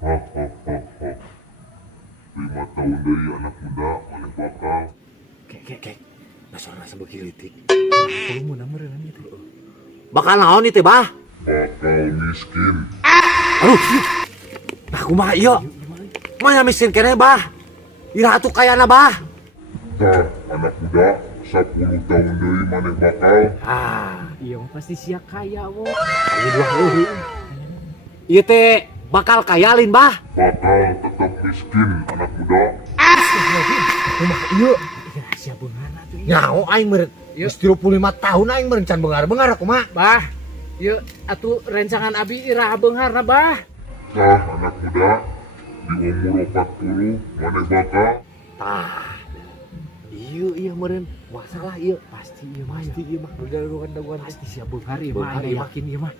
Hahaha. 5 tahun dari anak muda maneh bakal Kek. Nasorna sabeukieutik. Kudu meunang meureun gitu. Bakal naon ieu teh, Bah? bakal miskin. Aduh. Nah, kumaha ieu? Manya miskin keneh, Bah? Ira atuh kayana, Bah. Tah anak muda 10 tahun deui maneh bakal Iya mah pasti sia kaya wo. Ieu dua heuh. Ieu teh bakal kaya lin, Bah. bakal tetap miskin anak muda. Kumaha ieu? Sia beungarna tuh. Nyaho aing meureun. Geus 35 tahun aing meureun can beungar-beungar kumaha? Bah, ieu atuh rencangan abi iraha beungarna, Bah. Tah anak muda di umur 40 maneh bakal Tah. Ieu meureun. Wah salah ieu. Pasti ieu mah. Pasti ieu mah. Daguan pasti sia beungar ieu mah. Beungar Aya ieu mah. yakin ieu mah.